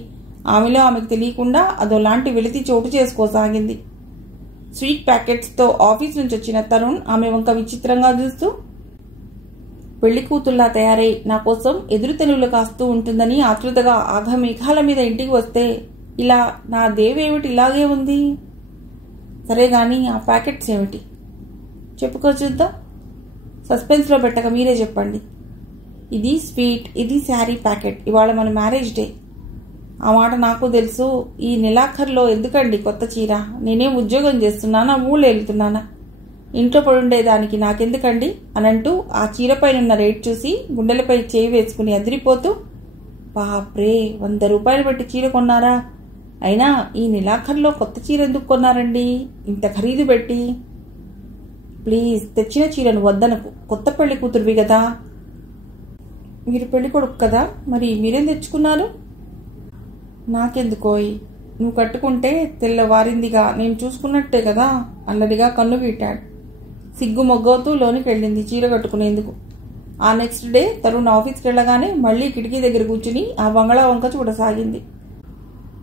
ఆమెలో ఆమెకు తెలియకుండా అదోలాంటి వెలితి చోటు చేసుకోసాగింది. స్వీట్ ప్యాకెట్స్తో ఆఫీస్ నుంచి వచ్చిన తరుణ్ ఆమె వంక విచిత్రంగా చూస్తూ, పెళ్లి కూతుల్లా తయారై నా కోసం ఎదురు తెలుగులు కాస్తూ ఉంటుందని ఆతృతగా ఆఘమేఘాల మీద ఇంటికి వస్తే ఇలా నా దేవేమిటి ఇలాగే ఉంది? సరే గాని ఆ ప్యాకెట్స్ ఏమిటి? చెప్పుకో చూద్దాం. సస్పెన్స్లో పెట్టక మీరే చెప్పండి. ఇది స్వీట్, ఇది శారీ ప్యాకెట్. ఇవాళ మన మ్యారేజ్ డే. ఆ మాట నాకు తెలుసు. ఈ నెలాఖరులో ఎందుకండి కొత్త చీర? నేనేం ఉద్యోగం చేస్తున్నానా, ఊళ్ళో వెళ్తున్నానా? ఇంట్లో పడుండేదానికి నాకెందుకండి అనంటూ ఆ చీరపైనున్న రేట్ చూసి గుండెలపై చేయి వేసుకుని అదిరిపోతూ, బాప్రే, 100 రూపాయలు పెట్టి చీర కొన్నారా? అయినా ఈ నెలాఖరులో కొత్త చీర ఎందుకు కొన్నారండి ఇంత ఖరీదు పెట్టి? ప్లీజ్, తెచ్చిన చీరను వద్దనకు. కొత్త పెళ్లి కూతురువి కదా. మీరు పెళ్లి కొడుకు కదా, మరి మీరేం తెచ్చుకున్నారు? నాకెందుకోయ్, నువ్వు కట్టుకుంటే తెల్లవారిందిగా నేను చూసుకున్నట్టే కదా. అల్లరిగా కన్ను గీటాడు. సిగ్గు మొగ్గవుతూ లోనికి వెళ్ళింది చీర కట్టుకునేందుకు. ఆ నెక్స్ట్ డే తరుణ్ ఆఫీస్కి వెళ్ళగానే మళ్లీ కిటికీ దగ్గర కూర్చుని ఆ బంగళా వంక చూడసాగింది.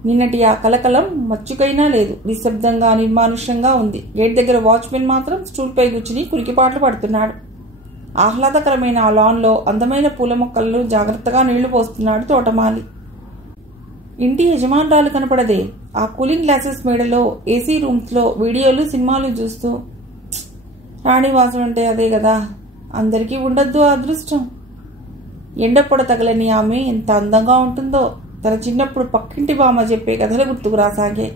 నిన్నటి ఆ కలకలం మచ్చుకైనా లేదు. నిశ్శబ్దంగా నిర్మానుష్యంగా ఉంది. గేట్ దగ్గర వాచ్మెన్ మాత్రం స్టూల్పై కూర్చుని కురికిపాట్లు పడుతున్నాడు. ఆహ్లాదకరమైన ఆ లాన్లో అందమైన పూల మొక్కలను జాగ్రత్తగా నీళ్లు పోస్తున్నాడు తోటమాలి. ఇంటి యజమానురాలు కనపడదే. ఆ కూలింగ్ గ్లాసెస్ మేడలో, ఏసీ రూమ్స్లో వీడియోలు సినిమాలు చూస్తూ, రాణివాసం అంటే అదే కదా, అందరికీ ఉండొద్దు ఆ అదృష్టం. ఎండపొడ తగలని ఆమె ఎంత అందంగా ఉంటుందో. తన చిన్నప్పుడు పక్కింటి బామ్మ చెప్పే కథలు గుర్తుకు రాసాగే.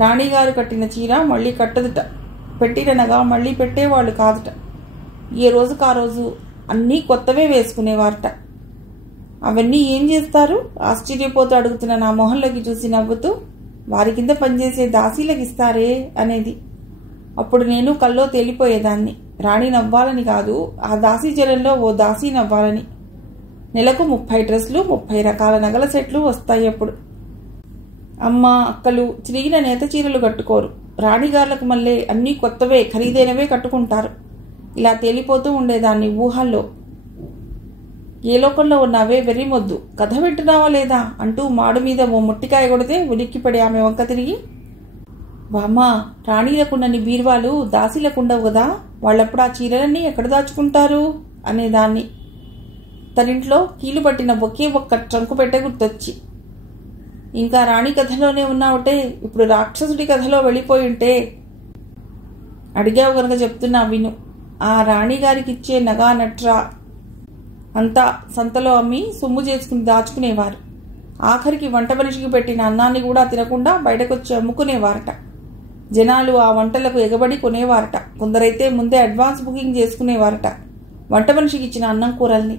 రాణిగారు కట్టిన చీర మళ్లీ కట్టదుట, పెట్టిరనగా మళ్లీ పెట్టేవాళ్లు కాదుట. ఏ రోజుకు ఆ రోజు అన్నీ కొత్తవే వేసుకునేవారట. అవన్నీ ఏం చేస్తారు? ఆశ్చర్యపోతూ అడుగుతున్న నా మొహంలోకి చూసి నవ్వుతూ, వారి కింద పనిచేసే దాసీలకు ఇస్తారే అనేది. అప్పుడు నేను కల్లో తేలిపోయేదాన్ని. రాణి నవ్వాలని కాదు, ఆ దాసీ జలంలో ఓ దాసీ నవ్వాలని. నెలకు 30 డ్రెస్లు, 30 రకాల నగల సెట్లు వస్తాయి అప్పుడు. అమ్మ, అక్కలు చిరిగిన నేత చీరలు కట్టుకోరు. రాణిగార్లకు మళ్ళీ అన్నీ కొత్తవే, ఖరీదైనవే కట్టుకుంటారు. ఇలా తేలిపోతూ ఉండేదాన్ని ఊహల్లో. ఏ లోకంలో ఉన్నావే వెర్రిమొద్దు, కథ వింటున్నావా లేదా అంటూ మాడు మీద ఓ ముట్టికాయ కొడితే ఉలిక్కిపడి ఆమె వంక తిరిగి, బామ్మా, రాణీలకుండని బీర్వాలు దాసీలకుండవు కదా, వాళ్ళప్పుడు ఆ చీరలన్నీ ఎక్కడ దాచుకుంటారు అనేదాన్ని. తనింట్లో కీలు పట్టిన ఒకే ఒక్క ట్రంకు పెట్టె గుర్తొచ్చి, ఇంకా రాణి కథలోనే ఉన్నావుటే, ఇప్పుడు రాక్షసుడి కథలో వెళ్ళిపోయి ఉంటే. అడిగావు కనుక చెప్తున్నా విను. ఆ రాణిగారికిచ్చే నగా నట్రా అంతా సంతలో అమ్మి సొమ్ము చేసుకుని దాచుకునేవారు. ఆఖరికి వంట మనిషికి పెట్టిన అన్నాన్ని కూడా తినకుండా బయటకొచ్చి అమ్ముకునేవారట. జనాలు ఆ వంటలకు ఎగబడి కొనేవారట. కొందరైతే ముందే అడ్వాన్స్ బుకింగ్ చేసుకునేవారట వంట మనిషికి ఇచ్చిన అన్నం కూరల్ని.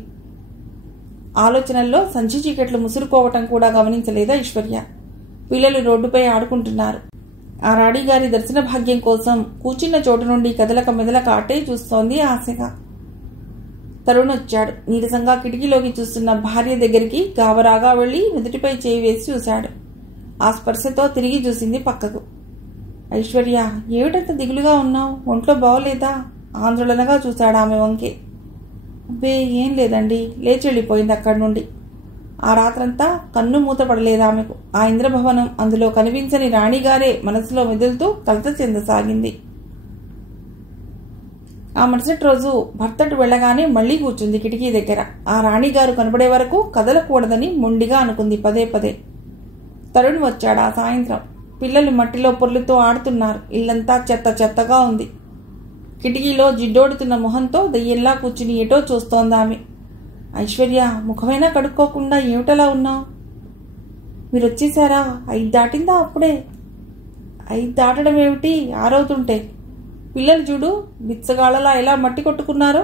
ఆలోచనల్లో సంచి చీకట్లు ముసురుకోవటం కూడా గమనించలేదా ఐశ్వర్య? పిల్లలు రోడ్డుపై ఆడుకుంటున్నారు. ఆ రాణిగారి దర్శన భాగ్యం కోసం కూర్చున్న చోటు నుండి కదలక మెదలక అటే చూస్తోంది ఆశగా. తరుణ్ వచ్చాడు. నీరసంగా కిటికీలోకి చూస్తున్న భార్య దగ్గరికి గాబరాగా వెళ్లి నుదుటిపై చేయి వేసి చూశాడు. ఆ స్పర్శతో తిరిగి చూసింది పక్కకు. ఐశ్వర్య, ఏమిటంత దిగులుగా ఉన్నావు? ఒంట్లో బాగోలేదా? ఆందోళనగా చూశాడు ఆమె వంకే. అబ్బే, ఏం లేదండి, లేచి వెళ్ళిపోయింది అక్కడి నుండి. ఆ రాత్రంతా కన్ను మూతపడలేదు ఆమెకు. ఆ ఇంద్రభవనం, అందులో కనిపించని రాణిగారే మనసులో మెదులుతూ కలత చెందసాగింది. ఆ మరుసటి రోజు భర్తటు వెళ్లగానే మళ్లీ కూర్చుంది కిటికీ దగ్గర. ఆ రాణిగారు కనబడే వరకు కదలకూడదని మొండిగా అనుకుంది పదే పదే. తరుణ్ వచ్చాడు ఆ సాయంత్రం. పిల్లలు మట్టిలో పొర్లుతో ఆడుతున్నారు. ఇల్లంతా చెత్త చెత్తగా ఉంది. కిటికీలో జిడ్డోడుతున్న మొహంతో దయ్యంలా కూర్చుని ఎటో చూస్తోందామె. ఐశ్వర్య, ముఖమైనా కడుక్కోకుండా ఏమిటలా ఉన్నావు? మీరు వచ్చేసారా? 5 దాటిందా అప్పుడే? 5 దాటడం ఏమిటి, 6 అవుతుంటే? పిల్లలు చూడు, బిచ్చగాళ్ళలా ఎలా మట్టి కొట్టుకున్నారో.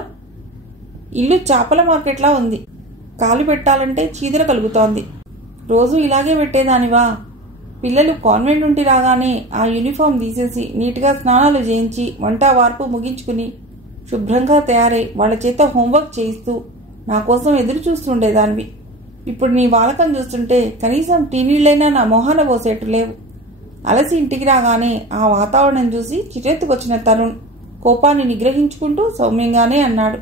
ఇల్లు చేపల మార్కెట్లా ఉంది. కాలు పెట్టాలంటే చీదర కలుగుతోంది. రోజు ఇలాగే పెట్టేదానివా? పిల్లలు కాన్వెంట్ నుండి రాగానే ఆ యూనిఫామ్ తీసేసి నీట్గా స్నానాలు చేయించి వంట వార్పు ముగించుకుని శుభ్రంగా తయారై వాళ్ల చేత హోంవర్క్ చేయిస్తూ నా కోసం ఎదురు చూస్తుండేదానివి. ఇప్పుడు నీ వాలకం చూస్తుంటే కనీసం టీ నీళ్ళైనా నా మొహాన పోసేట్టు లేవు. అలసి ఇంటికి రాగానే ఆ వాతావరణం చూసి చిటెత్తుకొచ్చిన తరుణ్ కోపాన్ని నిగ్రహించుకుంటూ సౌమ్యంగానే అన్నాడు.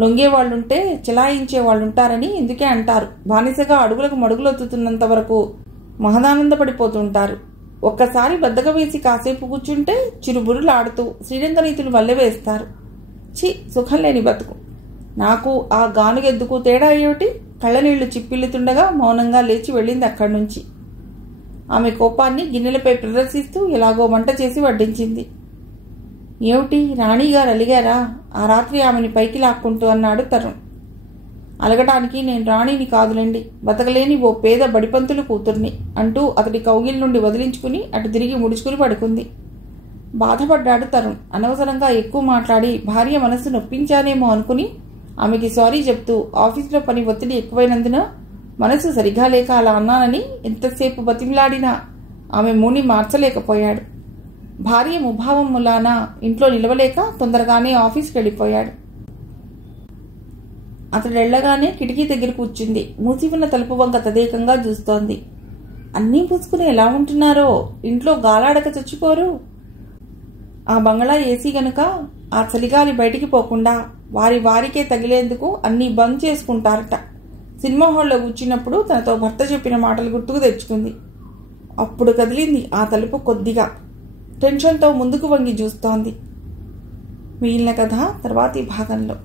లొంగేవాళ్లుంటే చెలాయించే వాళ్ళుంటారని ఎందుకే అంటారు. బానిసగా అడుగులకు మడుగులొత్తుతున్నంత వరకు మహదానందపడిపోతుంటారు. ఒక్కసారి బద్దక వేసి కాసేపు కూర్చుంటే చిరుబురులాడుతూ శ్రీరంగ నీతులు వల్లెవేస్తారు. ఛీ, సుఖం లేని బతుకు. నాకు ఆ గానుగెద్దుకు తేడా ఏమిటి? కళ్ళనీళ్లు చిప్పిల్లుతుండగా మౌనంగా లేచి వెళ్ళింది అక్కడి నుంచి. ఆమె కోపాన్ని గిన్నెలపై ప్రదర్శిస్తూ ఎలాగో వంట చేసి వడ్డించింది. ఏమిటి, రాణిగారు అలిగారా? ఆ రాత్రి ఆమెని పైకి లాక్కుంటూ అన్నాడు తరుణ్. అలగటానికి నేను రాణిని కాదులేండి, బతకలేని ఓ పేద బడిపంతులు కూతుర్ని అంటూ అతడి కౌగిల్ నుండి వదిలించుకుని అటు తిరిగి ముడుచుకుని పడుకుంది. బాధపడ్డాడు తరుణ్. అనవసరంగా ఎక్కువ మాట్లాడి భార్య మనసు నొప్పించానేమో అనుకుని ఆమెకి సారీ చెప్తూ ఆఫీసులో పని ఒత్తిడి ఎక్కువైనందున మనసు సరిగా లేక అలా అన్నానని ఎంతసేపు బతిమిలాడినా ఆమె మూని మార్చలేకపోయాడు. భార్య ముభావం ములాన ఇంట్లో నిలవలేక తొందరగానే ఆఫీస్కి వెళ్ళిపోయాడు. అతడు వెళ్లగానే కిటికీ దగ్గర కూర్చుంది. మూసి ఉన్న తలుపు వంక తదేకంగా చూస్తోంది. అన్నీ పూసుకుని ఎలా ఉంటున్నారో, ఇంట్లో గాలాడక చచ్చిపోరు. ఆ బంగళా ఏసీ గనుక ఆ చలిగాలి బయటికి పోకుండా వారికే తగిలేందుకు అన్నీ బంద్ చేసుకుంటారట. సినిమా హాల్లో కూర్చున్నప్పుడు తనతో భర్త చెప్పిన మాటలు గుర్తుకు తెచ్చుకుంది. అప్పుడు కదిలింది ఆ తలుపు కొద్దిగా. టెన్షన్తో ముందుకు వంగి చూస్తోంది. మిగిలిన కథ తర్వాతి భాగంలో.